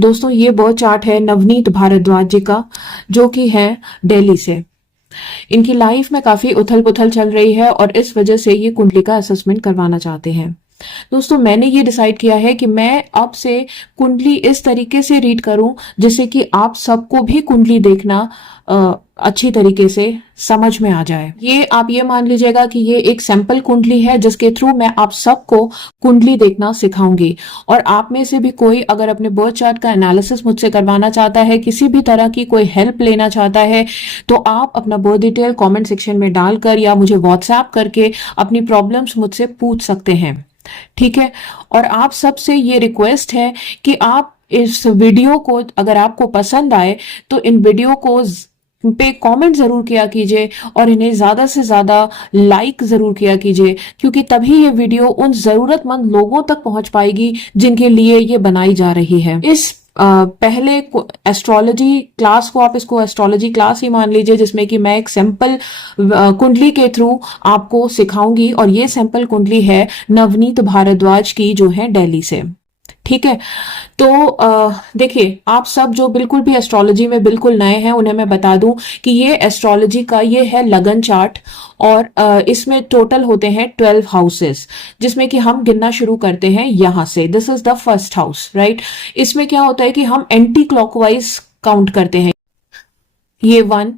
दोस्तों ये birth chart है नवनीत भारद्वाज जी का, जो कि है दिल्ली से। इनकी लाइफ में काफी उथल पुथल चल रही है और इस वजह से ये कुंडली का असेसमेंट करवाना चाहते हैं। दोस्तों मैंने ये डिसाइड किया है कि मैं अब से कुंडली इस तरीके से रीड करूं जिससे कि आप सबको भी कुंडली देखना अच्छी तरीके से समझ में आ जाए। ये आप ये मान लीजिएगा कि ये एक सैंपल कुंडली है जिसके थ्रू मैं आप सबको कुंडली देखना सिखाऊंगी। और आप में से भी कोई अगर अपने बर्थ चार्ट का एनालिसिस मुझसे करवाना चाहता है, किसी भी तरह की कोई हेल्प लेना चाहता है, तो आप अपना बर्थ डिटेल कमेंट सेक्शन में डालकर या मुझे व्हाट्सएप करके अपनी प्रॉब्लम्स मुझसे पूछ सकते हैं। ठीक है। और आप सबसे ये रिक्वेस्ट है कि आप इस वीडियो को अगर आपको पसंद आए तो इन वीडियो को पे कमेंट जरूर किया कीजिए और इन्हें ज्यादा से ज्यादा लाइक जरूर किया कीजिए, क्योंकि तभी ये वीडियो उन जरूरतमंद लोगों तक पहुंच पाएगी जिनके लिए ये बनाई जा रही है। इस पहले एस्ट्रोलॉजी क्लास को आप इसको एस्ट्रोलॉजी क्लास ही मान लीजिए, जिसमें कि मैं एक सैंपल कुंडली के थ्रू आपको सिखाऊंगी। और ये सैंपल कुंडली है नवनीत भारद्वाज की, जो है दिल्ली से। ठीक है। तो देखिए, आप सब जो बिल्कुल भी एस्ट्रोलॉजी में बिल्कुल नए हैं उन्हें मैं बता दूं कि ये एस्ट्रोलॉजी का ये है लगन चार्ट। और इसमें टोटल होते हैं 12 हाउसेस, जिसमें कि हम गिनना शुरू करते हैं यहां से। This is the first house, right. इसमें क्या होता है कि हम एंटी क्लॉकवाइज काउंट करते हैं। ये 1,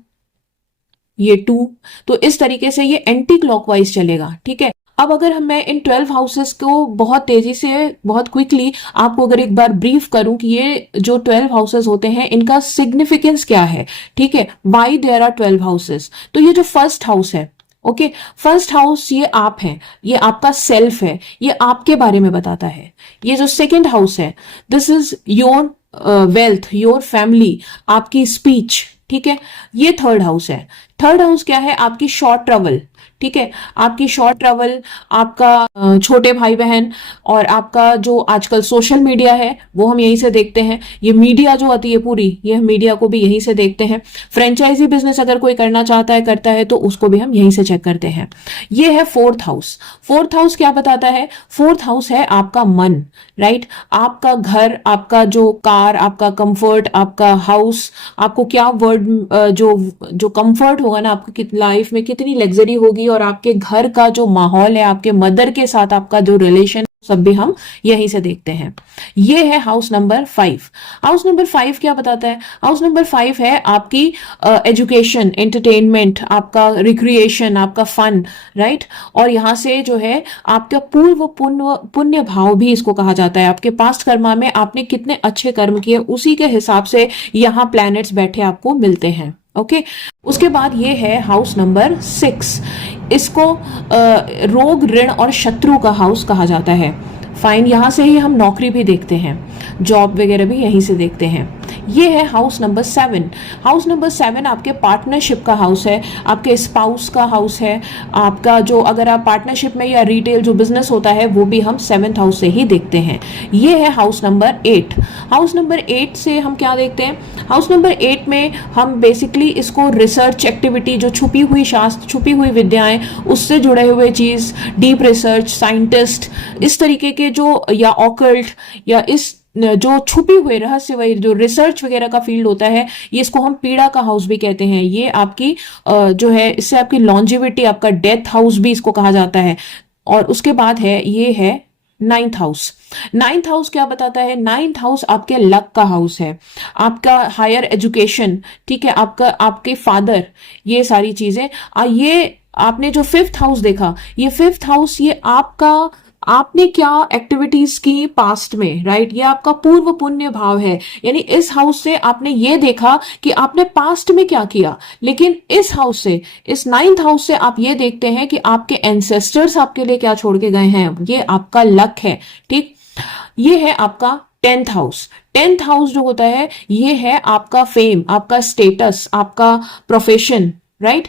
ये 2, तो इस तरीके से ये एंटी क्लॉकवाइज चलेगा। ठीक है। अब अगर मैं इन 12 हाउसेस को बहुत तेजी से, बहुत क्विकली आपको अगर एक बार ब्रीफ करूं कि ये जो 12 हाउसेस होते हैं इनका सिग्निफिकेंस क्या है। ठीक है। Why there are 12 houses. तो ये जो फर्स्ट हाउस है, ओके, फर्स्ट हाउस ये आप हैं, ये आपका सेल्फ है, ये आपके बारे में बताता है। ये जो सेकेंड हाउस है, this is your wealth, your family, आपकी स्पीच। ठीक है। ये थर्ड हाउस है। थर्ड हाउस क्या है? आपकी शॉर्ट ट्रेवल। ठीक है। आपकी शॉर्ट ट्रेवल, आपका छोटे भाई बहन, और आपका जो आजकल सोशल मीडिया है वो हम यहीं से देखते हैं। ये मीडिया जो आती है पूरी, ये मीडिया को भी यहीं से देखते हैं। फ्रेंचाइजी बिजनेस अगर कोई करना चाहता है, करता है, तो उसको भी हम यहीं से चेक करते हैं। ये है फोर्थ हाउस। फोर्थ हाउस क्या बताता है? फोर्थ हाउस है आपका मन, राइट। आपका घर, आपका जो कार, आपका कंफर्ट, आपका हाउस, आपको क्या वर्ड जो कंफर्ट होगा ना, आपकी लाइफ में कितनी लग्जरी होगी, और आपके घर का जो माहौल है, आपके मदर के साथ आपका जो रिलेशन, सब भी हम यहीं से देखते हैं। ये है हाउस नंबर 5। हाउस नंबर 5 क्या बताता है? हाउस नंबर 5 है आपकी एजुकेशन, एंटरटेनमेंट, आपका रिक्रिएशन, आपका फन, राइट। और यहां से जो है आपका पूर्व पुण्य भाव भी इसको कहा जाता है। आपके पास्ट कर्मा में आपने कितने अच्छे कर्म किए, उसी के हिसाब से यहाँ प्लैनेट्स बैठे आपको मिलते हैं। ओके। उसके बाद ये है हाउस नंबर 6। इसको रोग, ऋण और शत्रु का हाउस कहा जाता है। फाइन। यहां से ही हम नौकरी भी देखते हैं, जॉब वगैरह भी यहीं से देखते हैं। ये है हाउस नंबर 7। हाउस नंबर 7 आपके पार्टनरशिप का हाउस है, आपके स्पाउस का हाउस है। आपका जो, अगर आप पार्टनरशिप में या रिटेल जो बिजनेस होता है, वो भी हम 7th हाउस से ही देखते हैं। ये है हाउस नंबर 8। हाउस नंबर 8 से हम क्या देखते हैं? हाउस नंबर 8 में हम बेसिकली इसको रिसर्च एक्टिविटी, जो छुपी हुई शास्त्र, छुपी हुई विद्याएं, उससे जुड़े हुए चीज, डीप रिसर्च, साइंटिस्ट, इस तरीके के जो, या ऑकल्ट, या इस जो छुपी हुई रहस्य वही जो रिसर्च वगैरह का फील्ड होता है, ये इसको हम पीड़ा का हाउस भी कहते हैं। ये आपकी जो है, इससे आपकी लॉन्जिविटी, आपका डेथ हाउस भी इसको कहा जाता है। और उसके बाद है, ये है 9th हाउस। 9th हाउस क्या बताता है? 9th हाउस आपके लक का हाउस है, आपका हायर एजुकेशन। ठीक है। आपका, आपके फादर, ये सारी चीजें। ये आपने जो 5th हाउस देखा, ये 5th हाउस, ये आपका, आपने क्या एक्टिविटीज की पास्ट में, राइट। ये आपका पूर्व पुण्य भाव है। यानी इस हाउस से आपने ये देखा कि आपने पास्ट में क्या किया, लेकिन इस हाउस से, इस 9th हाउस से आप ये देखते हैं कि आपके एंसेस्टर्स आपके लिए क्या छोड़ के गए हैं। ये आपका लक है। ठीक। ये है आपका 10th हाउस। 10th हाउस जो होता है, ये है आपका फेम, आपका स्टेटस, आपका प्रोफेशन, राइट।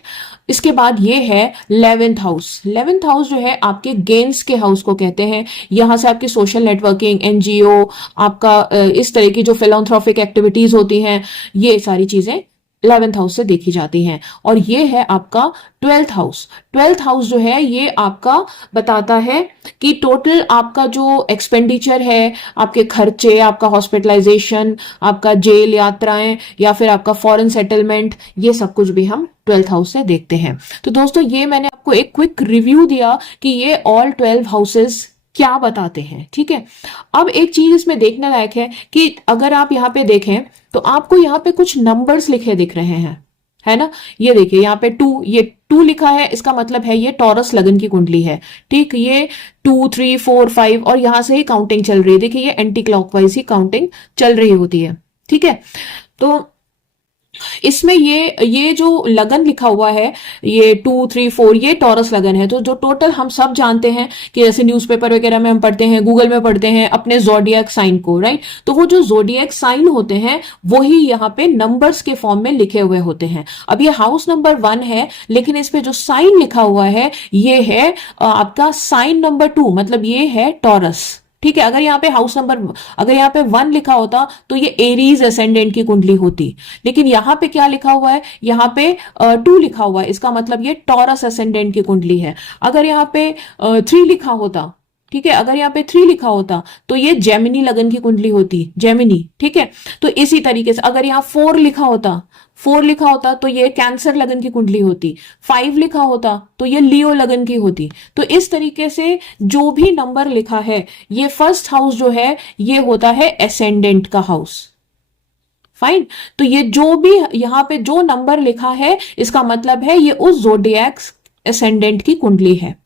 इसके बाद ये है 11th हाउस। 11th हाउस जो है आपके गेन्स के हाउस को कहते हैं। यहां से आपकी सोशल नेटवर्किंग, एनजीओ, आपका इस तरह की जो फिलॉन्थ्रोपिक एक्टिविटीज होती हैं, ये सारी चीजें 11th हाउस से देखी जाती हैं। और ये है आपका 12th हाउस। 12th हाउस जो है ये आपका बताता है कि टोटल आपका जो एक्सपेंडिचर है, आपके खर्चे, आपका हॉस्पिटलाइजेशन, आपका जेल यात्राएं या फिर आपका फॉरेन सेटलमेंट, ये सब कुछ भी हम 12th हाउस से देखते हैं। तो दोस्तों ये मैंने आपको एक क्विक रिव्यू दिया कि ये ऑल 12 हाउसेस क्या बताते हैं, ठीक है। अब एक चीज इसमें देखने लायक है कि अगर आप यहाँ पे देखें तो आपको यहाँ पे कुछ नंबर्स लिखे दिख रहे हैं, है ना। ये देखिए यहाँ पे 2, ये 2 लिखा है, इसका मतलब है ये टॉरस लगन की कुंडली है, ठीक। ये 2, 3, 4, 5 और यहां से ही काउंटिंग चल रही है। देखिए ये एंटी क्लॉकवाइज ही काउंटिंग चल रही होती है, ठीक है। तो इसमें ये जो लगन लिखा हुआ है, ये 2, 3, 4, ये टॉरस लगन है। तो जो टोटल हम सब जानते हैं कि जैसे न्यूज़पेपर वगैरह में हम पढ़ते हैं, गूगल में पढ़ते हैं अपने जोडियक साइन को, राइट। तो वो जो जोडियक साइन होते हैं वही यहाँ पे नंबर्स के फॉर्म में लिखे हुए होते हैं। अब ये हाउस नंबर 1 है, लेकिन इस पे जो साइन लिखा हुआ है ये है आपका साइन नंबर 2, मतलब ये है टॉरस, ठीक है। अगर यहाँ पे हाउस नंबर, अगर यहाँ पे 1 लिखा होता तो ये एरीज असेंडेंट की कुंडली होती, लेकिन यहाँ पे क्या लिखा हुआ है, यहाँ पे 2 लिखा हुआ है, इसका मतलब ये टॉरस असेंडेंट की कुंडली है। अगर यहाँ पे 3 लिखा होता, ठीक है, अगर यहाँ पे 3 लिखा होता तो ये जेमिनी लगन की कुंडली होती, जेमिनी, ठीक है। तो इसी तरीके से अगर यहाँ 4 लिखा होता, 4 लिखा होता तो ये कैंसर लगन की कुंडली होती, 5 लिखा होता तो ये लियो लगन की होती। तो इस तरीके से जो भी नंबर लिखा है, ये फर्स्ट हाउस जो है ये होता है एसेंडेंट का हाउस, फाइन। तो ये जो भी यहां पे जो नंबर लिखा है इसका मतलब है ये उस जोडियक एसेंडेंट की कुंडली है।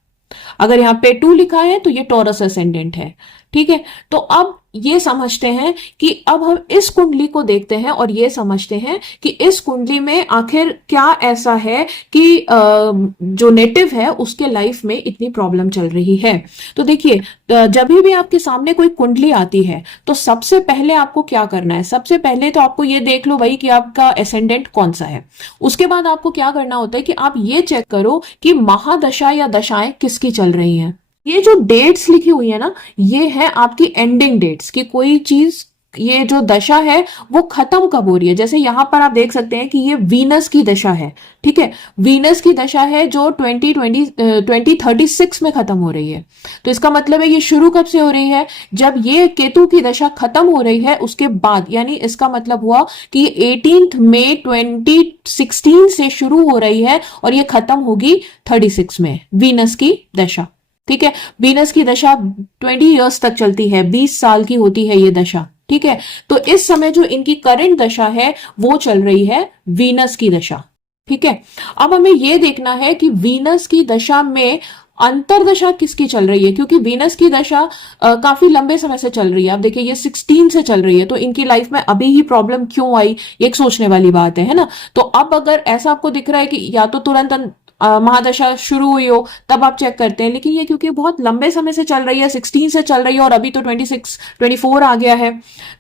अगर यहाँ पे 2 लिखा है तो ये टॉरस असेंडेंट है, ठीक है। तो अब ये समझते हैं कि अब हम इस कुंडली को देखते हैं और ये समझते हैं कि इस कुंडली में आखिर क्या ऐसा है कि जो नेटिव है उसके लाइफ में इतनी प्रॉब्लम चल रही है। तो देखिए, जब भी आपके सामने कोई कुंडली आती है तो सबसे पहले आपको क्या करना है, सबसे पहले तो आपको ये देख लो भाई कि आपका एसेंडेंट कौन सा है। उसके बाद आपको क्या करना होता है कि आप ये चेक करो कि महादशा या दशाएं किसकी चल रही हैं। ये जो डेट्स लिखी हुई है ना, ये है आपकी एंडिंग डेट्स कि कोई चीज, ये जो दशा है वो खत्म कब हो रही है। जैसे यहां पर आप देख सकते हैं कि ये वीनस की दशा है, ठीक है। वीनस की दशा है जो 2036 में खत्म हो रही है। तो इसका मतलब है ये शुरू कब से हो रही है, जब ये केतु की दशा खत्म हो रही है उसके बाद, यानी इसका मतलब हुआ कि 18 मई 2016 से शुरू हो रही है और ये खत्म होगी 36 में, वीनस की दशा, ठीक है। वीनस की दशा 20 इयर्स तक चलती है, 20 साल की होती है ये दशा, ठीक है। तो इस समय जो इनकी करंट दशा है वो चल रही है वीनस की दशा, ठीक है। अब हमें ये देखना है कि वीनस की दशा में अंतरदशा किसकी चल रही है, क्योंकि वीनस की दशा काफी लंबे समय से चल रही है। आप देखिए ये 16 से चल रही है, तो इनकी लाइफ में अभी ही प्रॉब्लम क्यों आई, ये एक सोचने वाली बात है ना। तो अब अगर ऐसा आपको दिख रहा है कि या तो तुरंत महादशा शुरू हुई हो तब आप चेक करते हैं, लेकिन ये क्योंकि बहुत लंबे समय से चल रही है, 16 से चल रही है और अभी तो 26, 24 आ गया है,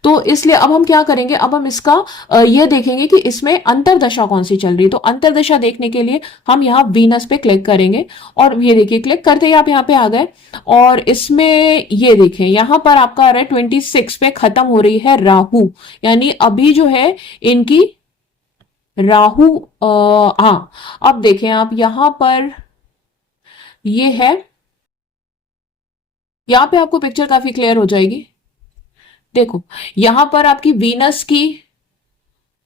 तो इसलिए अब हम क्या करेंगे, अब हम इसका ये देखेंगे कि इसमें अंतरदशा कौन सी चल रही है। तो अंतरदशा देखने के लिए हम यहाँ वीनस पे क्लिक करेंगे और ये देखिए क्लिक करते ही आप यहाँ पे आ गए और इसमें ये देखें यहाँ पर आपका आ रहा है 26 पे खत्म हो रही है राहु, यानी अभी जो है इनकी राहु, हाँ अब देखें आप यहां पर ये है, यहां पे आपको पिक्चर काफी क्लियर हो जाएगी। देखो यहां पर आपकी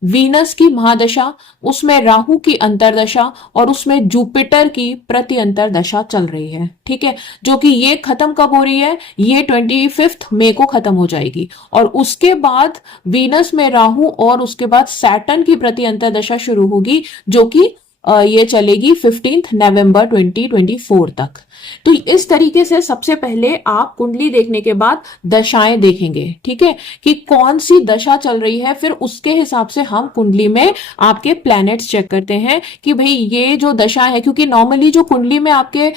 वीनस की महादशा, उसमें राहु की अंतरदशा और उसमें जुपिटर की प्रति अंतरदशा चल रही है, ठीक है। जो कि ये खत्म कब हो रही है, ये 25 मई को खत्म हो जाएगी और उसके बाद वीनस में राहु और उसके बाद सैटर्न की प्रति अंतरदशा शुरू होगी, जो कि ये चलेगी 15 नवंबर 2024 तक। तो इस तरीके से सबसे पहले आप कुंडली देखने के बाद दशाएं देखेंगे, ठीक है, कि कौन सी दशा चल रही है, फिर उसके हिसाब से हम कुंडली में आपके प्लैनेट्स चेक करते हैं कि भाई ये जो दशा है, क्योंकि नॉर्मली जो कुंडली में आपके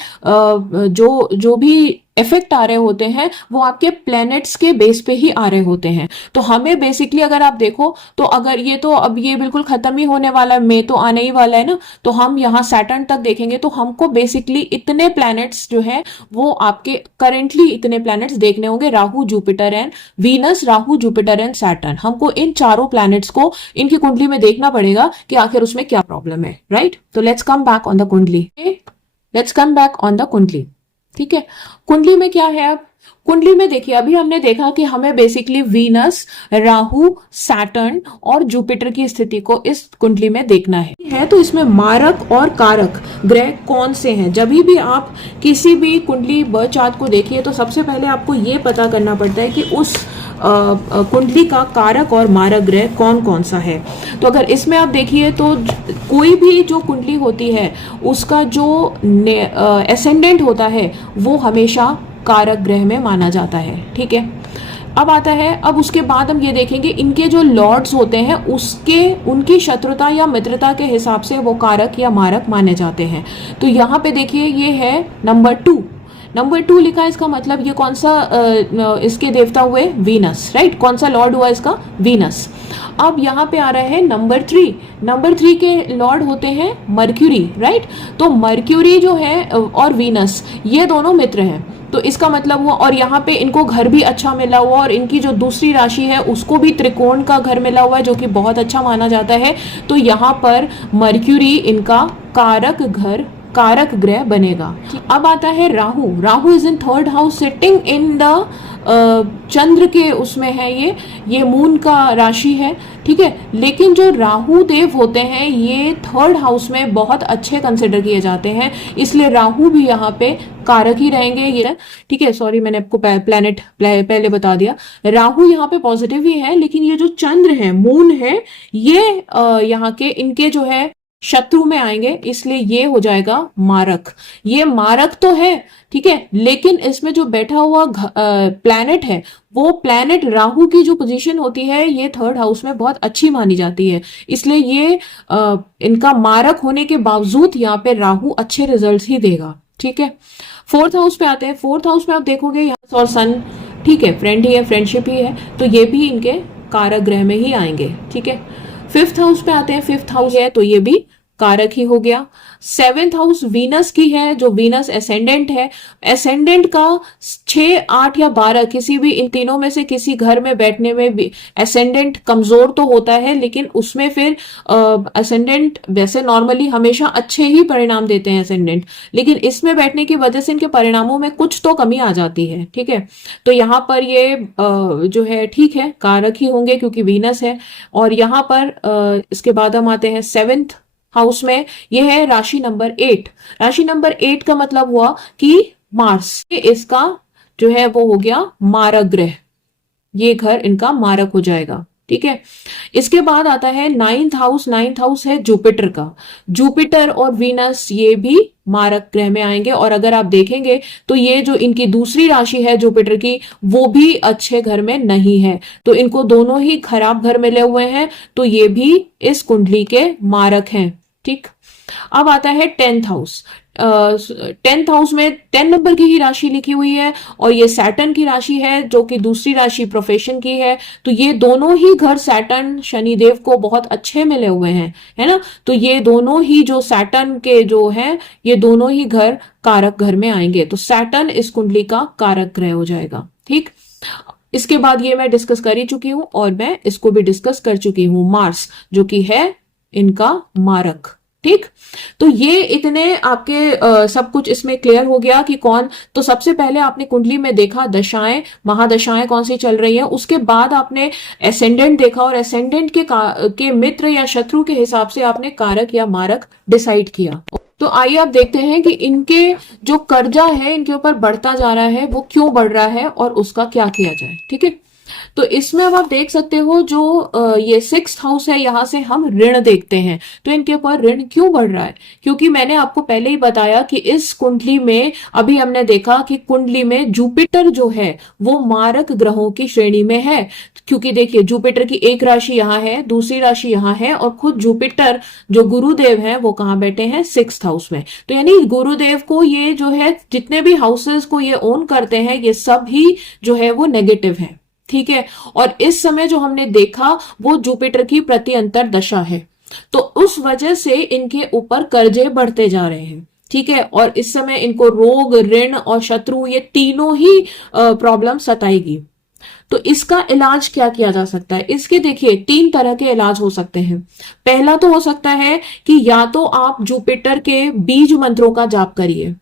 जो भी इफेक्ट आ रहे होते हैं वो आपके प्लैनेट्स के बेस पे ही आ रहे होते हैं। तो हमें बेसिकली अगर आप देखो तो अगर ये तो अब ये बिल्कुल खत्म ही होने वाला है, मई तो आने ही वाला है ना, तो हम यहाँ सैटर्न तक देखेंगे तो हमको बेसिकली इतने प्लैनेट्स जो है वो आपके करेंटली इतने प्लैनेट्स देखने होंगे, Rahu Jupiter and Venus, Rahu Jupiter and Saturn. हमको इन चारों प्लैनेट्स को इनकी कुंडली में देखना पड़ेगा कि आखिर उसमें क्या प्रॉब्लम है, राइट। तो let's come back on the kundli, let's come back on the kundli. ठीक है, कुंडली में क्या है? अब कुंडली में देखिए, अभी हमने देखा कि हमें बेसिकली वीनस, राहु, सैटर्न और जुपिटर की स्थिति को इस कुंडली में देखना है। तो इसमें मारक और कारक ग्रह कौन से हैं? जब भी आप किसी भी कुंडली बर्थ चार्ट को देखिए तो सबसे पहले आपको ये पता करना पड़ता है कि उस कुंडली का कारक और मारक ग्रह कौन कौन सा है। तो अगर इसमें आप देखिए तो कोई भी जो कुंडली होती है उसका जो एसेंडेंट होता है वो हमेशा कारक ग्रह में माना जाता है। ठीक है, अब आता है, अब उसके बाद हम ये देखेंगे इनके जो लॉर्ड्स होते हैं उसके उनकी शत्रुता या मित्रता के हिसाब से वो कारक या मारक माने जाते हैं। तो यहाँ पे देखिए ये है नंबर 2, नंबर 2 लिखा है, इसका मतलब ये कौन सा इसके देवता हुए? Venus, right. कौन सा लॉर्ड हुआ इसका? वीनस। अब यहाँ पे आ रहा है नंबर 3, नंबर 3 के लॉर्ड होते हैं मर्क्यूरी, राइट। तो मर्क्यूरी जो है और वीनस ये दोनों मित्र हैं, तो इसका मतलब हुआ, और यहाँ पे इनको घर भी अच्छा मिला हुआ और इनकी जो दूसरी राशि है उसको भी त्रिकोण का घर मिला हुआ है जो कि बहुत अच्छा माना जाता है। तो यहाँ पर मर्क्यूरी इनका कारक घर, कारक ग्रह बनेगा। अब आता है Rahu, Rahu is in 3rd house sitting in the Chandra के उसमें है, ये मून का राशि है। ठीक है, लेकिन जो राहु देव होते हैं ये 3rd हाउस में बहुत अच्छे कंसिडर किए जाते हैं, इसलिए राहु भी यहाँ पे कारक ही रहेंगे। ये ठीक है, सॉरी मैंने आपको प्लैनेट पहले बता दिया। राहु यहाँ पे पॉजिटिव ही है, लेकिन ये जो चंद्र है, मून है, ये यहाँ के इनके जो है शत्रु में आएंगे, इसलिए ये हो जाएगा मारक। ये मारक तो है, ठीक है, लेकिन इसमें जो बैठा हुआ प्लैनेट है वो प्लैनेट राहु की जो पोजीशन होती है ये 3rd हाउस में बहुत अच्छी मानी जाती है, इसलिए ये इनका मारक होने के बावजूद यहाँ पे राहु अच्छे रिजल्ट्स ही देगा। ठीक है, 4th हाउस पे आते हैं। 4th हाउस में आप देखोगे यहाँ और सन, ठीक है, फ्रेंड ही है, फ्रेंडशिप ही है, तो ये भी इनके कारक ग्रह में ही आएंगे। ठीक है, 5th हाउस पे आते हैं। 5th हाउस है तो ये भी कारक ही हो गया। 7th हाउस वीनस की है, जो वीनस एसेंडेंट है, एसेंडेंट का 6, 8 या 12 किसी भी इन तीनों में से किसी घर में बैठने में एसेंडेंट कमजोर तो होता है, लेकिन उसमें फिर एसेंडेंट वैसे नॉर्मली हमेशा अच्छे ही परिणाम देते हैं एसेंडेंट, लेकिन इसमें बैठने की वजह से इनके परिणामों में कुछ तो कमी आ जाती है। ठीक है, तो यहाँ पर ये जो है ठीक है कारक ही होंगे क्योंकि वीनस है। और यहाँ पर इसके बाद हम आते हैं 7th हाउस में, यह है राशि नंबर 8। राशि नंबर 8 का मतलब हुआ कि मार्स, इसका जो है वो हो गया मारक ग्रह, ये घर इनका मारक हो जाएगा। ठीक है, इसके बाद आता है 9th हाउस। 9th हाउस है जुपिटर का, जुपिटर और वीनस ये भी मारक ग्रह में आएंगे। और अगर आप देखेंगे तो ये जो इनकी दूसरी राशि है जुपिटर की वो भी अच्छे घर में नहीं है, तो इनको दोनों ही खराब घर मिले हुए हैं, तो ये भी इस कुंडली के मारक हैं। ठीक, अब आता है 10th हाउस। 10th हाउस में 10 नंबर की ही राशि लिखी हुई है और ये सैटर्न की राशि है जो कि दूसरी राशि प्रोफेशन की है, तो ये दोनों ही घर सैटर्न शनिदेव को बहुत अच्छे मिले हुए हैं, है ना। तो ये दोनों ही जो सैटर्न के जो है ये दोनों ही घर कारक घर में आएंगे, तो सैटर्न इस कुंडली का कारक ग्रह हो जाएगा। ठीक, इसके बाद ये मैं डिस्कस कर ही चुकी हूं और मैं इसको भी डिस्कस कर चुकी हूं, मार्स जो कि है इनका मारक। ठीक, तो ये इतने आपके सब कुछ इसमें क्लियर हो गया कि कौन, तो सबसे पहले आपने कुंडली में देखा दशाएं, महादशाएं कौन सी चल रही हैं, उसके बाद आपने एसेंडेंट देखा और एसेंडेंट के मित्र या शत्रु के हिसाब से आपने कारक या मारक डिसाइड किया। तो आइए आप देखते हैं कि इनके जो कर्जा है इनके ऊपर बढ़ता जा रहा है वो क्यों बढ़ रहा है और उसका क्या किया जाए। ठीक है, तो इसमें अब आप देख सकते हो जो ये 6th हाउस है, यहां से हम ऋण देखते हैं। तो इनके ऊपर ऋण क्यों बढ़ रहा है? क्योंकि मैंने आपको पहले ही बताया कि इस कुंडली में अभी हमने देखा कि कुंडली में जुपिटर जो है वो मारक ग्रहों की श्रेणी में है। क्योंकि देखिए जुपिटर की एक राशि यहाँ है, दूसरी राशि यहाँ है, और खुद जुपिटर जो गुरुदेव है वो कहाँ बैठे हैं? 6th हाउस में। तो यानी गुरुदेव को ये जो है जितने भी हाउसेस को ये ओन करते हैं ये सब ही जो है वो नेगेटिव है। ठीक है, और इस समय जो हमने देखा वो जुपिटर की प्रति अंतर दशा है, तो उस वजह से इनके ऊपर कर्जे बढ़ते जा रहे हैं। ठीक है, और इस समय इनको रोग, ऋण और शत्रु ये तीनों ही प्रॉब्लम सताएगी। तो इसका इलाज क्या किया जा सकता है? इसके देखिए 3 तरह के इलाज हो सकते हैं। पहला तो हो सकता है कि या तो आप जुपिटर के बीज मंत्रों का जाप करिए,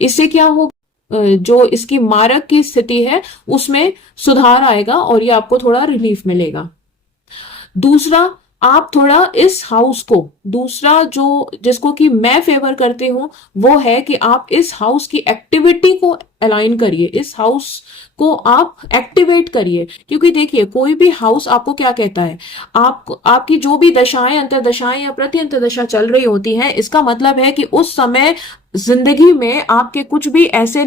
इससे क्या हो, जो इसकी मारक की स्थिति है उसमें सुधार आएगा और ये आपको थोड़ा रिलीफ मिलेगा। दूसरा, आप थोड़ा इस हाउस को, दूसरा जो जिसको कि मैं फेवर करती हूं वो है कि आप इस हाउस की एक्टिविटी को अलाइन करिए, इस हाउस को आप एक्टिवेट करिए। क्योंकि देखिए कोई भी हाउस आपको क्या कहता है, आपकी जो भी दशाएं, अंतरदशाएं या प्रति अंतरदशा चल रही होती हैं, इसका मतलब है कि उस समय जिंदगी में आपके कुछ भी ऐसे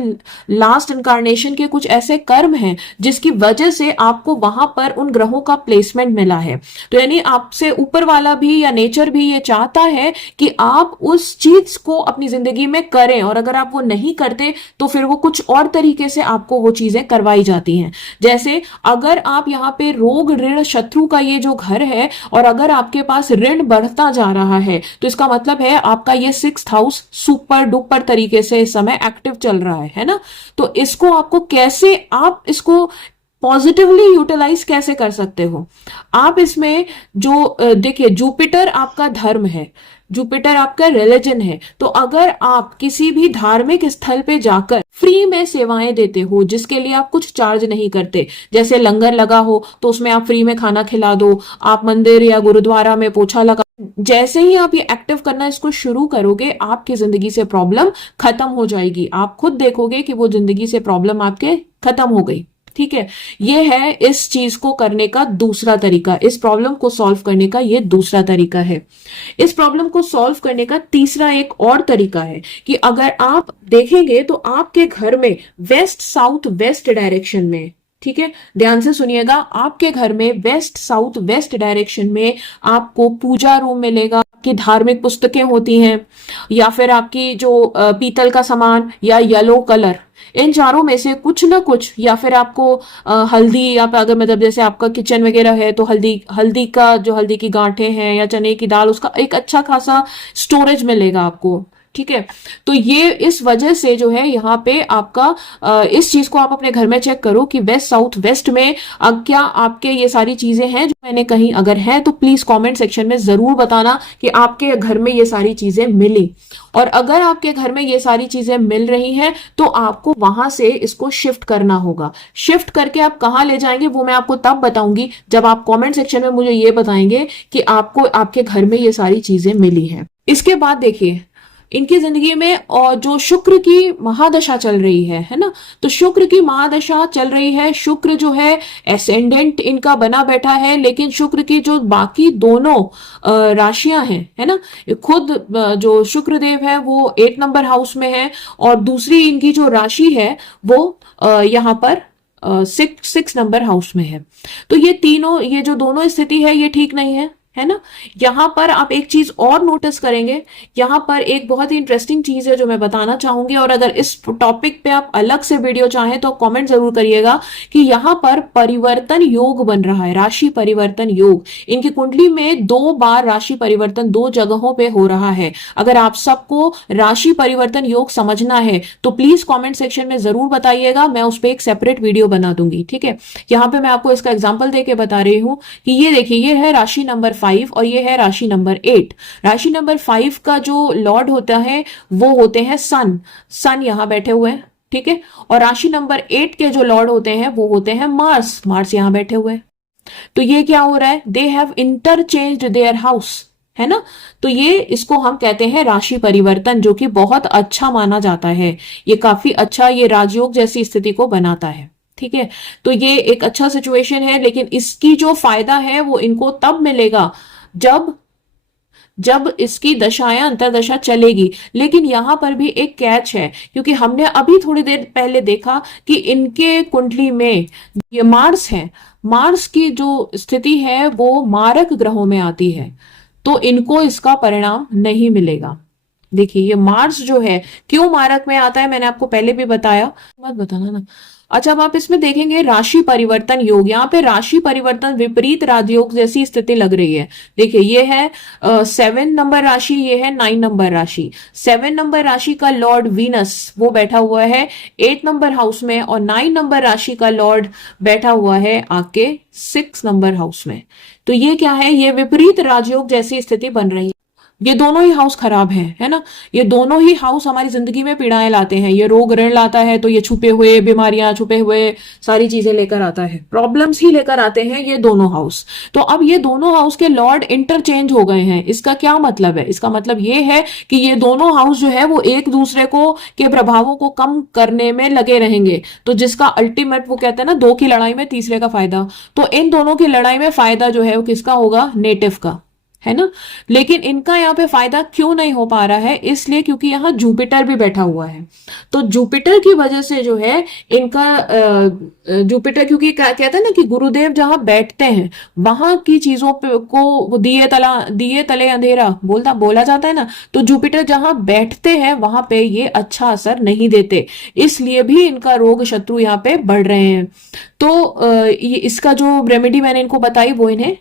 लास्ट इनकारनेशन के कुछ ऐसे कर्म हैं जिसकी वजह से आपको वहां पर उन ग्रहों का प्लेसमेंट मिला है। तो यानी आपसे ऊपर वाला भी या नेचर भी ये चाहता है कि आप उस चीज को अपनी जिंदगी में करें, और अगर आप वो नहीं करते तो फिर वो कुछ और तरीके से आपको वो चीजें करवाई जाती हैं। जैसे अगर आप यहाँ पे रोग, ऋण, शत्रु का ये जो घर है और अगर आपके पास ऋण बढ़ता जा रहा है तो इसका मतलब है आपका ये 6th हाउस सुपर डुपर तरीके से इस समय एक्टिव चल रहा है ना। तो इसको आपको कैसे, आप इसको पॉजिटिवली यूटिलाइज कैसे कर सकते हो? आप इसमें जो देखिए जुपिटर आपका धर्म है, जुपिटर आपका रिलीजन है, तो अगर आप किसी भी धार्मिक स्थल पे जाकर फ्री में सेवाएं देते हो जिसके लिए आप कुछ चार्ज नहीं करते, जैसे लंगर लगा हो तो उसमें आप फ्री में खाना खिला दो, आप मंदिर या गुरुद्वारा में पोछा लगा, जैसे ही आप ये एक्टिव करना इसको शुरू करोगे आपकी जिंदगी से प्रॉब्लम खत्म हो जाएगी। आप खुद देखोगे कि वो जिंदगी से प्रॉब्लम आपके खत्म हो गई। ठीक है, ये है इस चीज को करने का दूसरा तरीका, इस प्रॉब्लम को सॉल्व करने का ये दूसरा तरीका है। इस प्रॉब्लम को सॉल्व करने का तीसरा एक और तरीका है कि अगर आप देखेंगे तो आपके घर में वेस्ट साउथ वेस्ट डायरेक्शन में, ठीक है ध्यान से सुनिएगा, आपके घर में वेस्ट साउथ वेस्ट डायरेक्शन में आपको पूजा रूम मिलेगा, आपकी धार्मिक पुस्तकें होती हैं, या फिर आपकी जो पीतल का सामान या येलो कलर, इन चारों में से कुछ ना कुछ, या फिर आपको हल्दी, या अगर मतलब जैसे आपका किचन वगैरह है तो हल्दी का जो हल्दी की गांठें हैं या चने की दाल, उसका एक अच्छा खासा स्टोरेज मिलेगा आपको। ठीक है, तो ये इस वजह से जो है यहाँ पे आपका इस चीज को आप अपने घर में चेक करो कि वेस्ट साउथ वेस्ट में क्या आपके ये सारी चीजें हैं जो मैंने कही, अगर है तो प्लीज कमेंट सेक्शन में जरूर बताना कि आपके घर में ये सारी चीजें मिली, और अगर आपके घर में ये सारी चीजें मिल रही हैं तो आपको वहां से इसको शिफ्ट करना होगा। शिफ्ट करके आप कहाँ ले जाएंगे वो मैं आपको तब बताऊंगी जब आप कमेंट सेक्शन में मुझे ये बताएंगे कि आपको आपके घर में ये सारी चीजें मिली हैं। इसके बाद देखिए इनकी जिंदगी में और जो शुक्र की महादशा चल रही है ना, तो शुक्र की महादशा चल रही है, शुक्र जो है एसेंडेंट इनका बना बैठा है, लेकिन शुक्र की जो बाकी दोनों राशियां हैं, है ना, खुद जो शुक्रदेव है वो 8 नंबर हाउस में है, और दूसरी इनकी जो राशि है वो यहाँ पर 6 नंबर हाउस में है। तो ये तीनों, ये जो दोनों स्थिति है ये ठीक नहीं है ना। यहां पर आप एक चीज और नोटिस करेंगे, यहां पर एक बहुत ही इंटरेस्टिंग चीज है जो मैं बताना चाहूंगी, और अगर इस टॉपिक पे आप अलग से वीडियो चाहें तो कमेंट जरूर करिएगा कि यहां पर परिवर्तन योग बन रहा है, राशि परिवर्तन योग। इनकी कुंडली में 2 बार राशि परिवर्तन 2 जगहों पे हो रहा है। अगर आप सबको राशि परिवर्तन योग समझना है तो प्लीज कॉमेंट सेक्शन में जरूर बताइएगा, मैं उस पर एक सेपरेट वीडियो बना दूंगी। ठीक है, यहाँ पे मैं आपको इसका एग्जाम्पल देके बता रही हूं कि ये देखिए, ये है राशि नंबर 5 और ये है राशि नंबर 8। राशि नंबर 5 का जो लॉर्ड होता है वो होते हैं सन यहां बैठे हुए हैं। ठीक है, और राशि नंबर 8 के जो लॉर्ड होते हैं वो होते हैं मार्स यहां बैठे हुए। तो ये क्या हो रहा है, they have interchanged their house, है ना। तो ये इसको हम कहते हैं राशि परिवर्तन, जो कि बहुत अच्छा माना जाता है, ये काफी अच्छा, ये राजयोग जैसी स्थिति को बनाता है। ठीक है, तो ये एक अच्छा सिचुएशन है, लेकिन इसकी जो फायदा है वो इनको तब मिलेगा जब जब इसकी दशाएं अंतरदशा चलेगी। लेकिन यहां पर भी एक कैच है, क्योंकि हमने अभी थोड़ी देर पहले देखा कि इनके कुंडली में ये मार्स है, मार्स की जो स्थिति है वो मारक ग्रहों में आती है, तो इनको इसका परिणाम नहीं मिलेगा। देखिए ये मार्स जो है क्यों मारक में आता है, मैंने आपको पहले भी बताया, मत बताना ना। अच्छा, अब आप इसमें देखेंगे राशि परिवर्तन योग, यहाँ पे राशि परिवर्तन विपरीत राजयोग जैसी स्थिति लग रही है। देखिए ये है 7 नंबर राशि, ये है 9 नंबर राशि। 7 नंबर राशि का लॉर्ड वीनस वो बैठा हुआ है 8 नंबर हाउस में, और 9 नंबर राशि का लॉर्ड बैठा हुआ है आपके 6 नंबर हाउस में। तो ये क्या है, ये विपरीत राजयोग जैसी स्थिति बन रही है। ये दोनों ही हाउस खराब है ना, ये दोनों ही हाउस हमारी जिंदगी में पीड़ाएं लाते हैं। ये रोग ऋण लाता है, तो ये छुपे हुए बीमारियां, छुपे हुए सारी चीजें लेकर आता है, प्रॉब्लम्स ही लेकर आते हैं ये दोनों हाउस। तो अब ये दोनों हाउस के लॉर्ड इंटरचेंज हो गए हैं। इसका क्या मतलब है, इसका मतलब ये है कि ये दोनों हाउस जो है वो एक दूसरे को के प्रभावों को कम करने में लगे रहेंगे। तो जिसका अल्टीमेट, वो कहते हैं ना, 2 की लड़ाई में तीसरे का फायदा, तो इन दोनों की लड़ाई में फायदा जो है वो किसका होगा, नेटिव का, है ना। लेकिन इनका यहाँ पे फायदा क्यों नहीं हो पा रहा है, इसलिए क्योंकि यहाँ जुपिटर भी बैठा हुआ है। तो जुपिटर की वजह से जो है इनका जुपिटर, क्योंकि कहते हैं ना कि गुरुदेव जहां बैठते हैं वहां की चीजों पे को दिए तले अंधेरा बोला जाता है ना। तो जुपिटर जहां बैठते हैं वहां पे ये अच्छा असर नहीं देते, इसलिए भी इनका रोग शत्रु यहाँ पे बढ़ रहे हैं। तो ये इसका जो रेमेडी मैंने इनको बताई वो इन्हें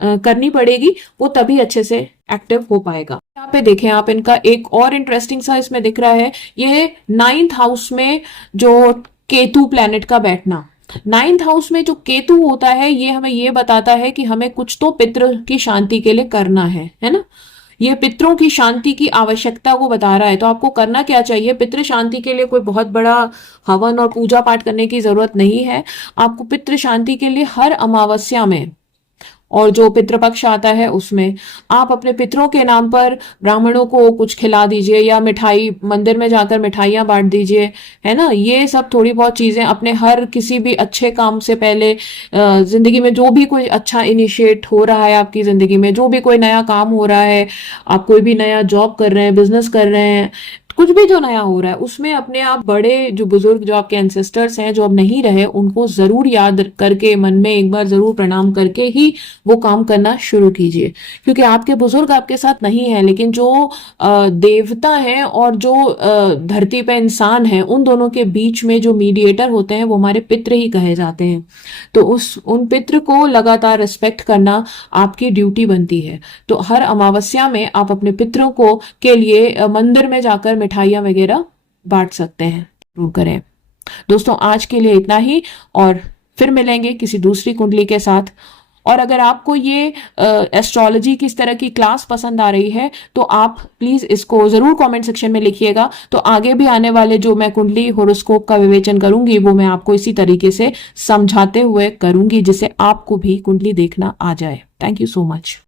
करनी पड़ेगी, वो तभी अच्छे से एक्टिव हो पाएगा। यहाँ पे देखें आप, इनका एक और इंटरेस्टिंग सा इसमें दिख रहा है, ये 9th हाउस में जो केतु प्लैनेट का बैठना। 9th हाउस में जो केतु होता है ये हमें ये बताता है कि हमें कुछ तो पितृ की शांति के लिए करना है ना। ये पितरों की शांति की आवश्यकता को बता रहा है। तो आपको करना क्या चाहिए, पितृ शांति के लिए कोई बहुत बड़ा हवन और पूजा पाठ करने की जरूरत नहीं है। आपको पितृ शांति के लिए हर अमावस्या में और जो पितृपक्ष आता है उसमें आप अपने पितरों के नाम पर ब्राह्मणों को कुछ खिला दीजिए, या मिठाई, मंदिर में जाकर मिठाइयां बांट दीजिए, है ना। ये सब थोड़ी बहुत चीजें अपने हर किसी भी अच्छे काम से पहले, जिंदगी में जो भी कोई अच्छा इनिशिएट हो रहा है, आपकी जिंदगी में जो भी कोई नया काम हो रहा है, आप कोई भी नया जॉब कर रहे हैं, बिजनेस कर रहे हैं, कुछ भी जो नया हो रहा है उसमें अपने आप बड़े जो बुजुर्ग, जो आपके एंसेस्टर्स हैं जो अब नहीं रहे, उनको जरूर याद करके मन में एक बार जरूर प्रणाम करके ही वो काम करना शुरू कीजिए। क्योंकि आपके बुजुर्ग आपके साथ नहीं है, लेकिन जो देवता हैं और जो धरती पे इंसान है, उन दोनों के बीच में जो मीडिएटर होते हैं वो हमारे पितृ ही कहे जाते हैं। तो उन पितृ को लगातार रिस्पेक्ट करना आपकी ड्यूटी बनती है। तो हर अमावस्या में आप अपने पितरों को के लिए मंदिर में जाकर मिठाइयां वगैरह बांट सकते हैं, जरूर करें। दोस्तों आज के लिए इतना ही, और फिर मिलेंगे किसी दूसरी कुंडली के साथ। और अगर आपको ये एस्ट्रोलॉजी की इस तरह की क्लास पसंद आ रही है तो आप प्लीज इसको जरूर कमेंट सेक्शन में लिखिएगा। तो आगे भी आने वाले जो मैं कुंडली होरोस्कोप का विवेचन करूंगी वो मैं आपको इसी तरीके से समझाते हुए करूंगी, जिससे आपको भी कुंडली देखना आ जाए। Thank you so much.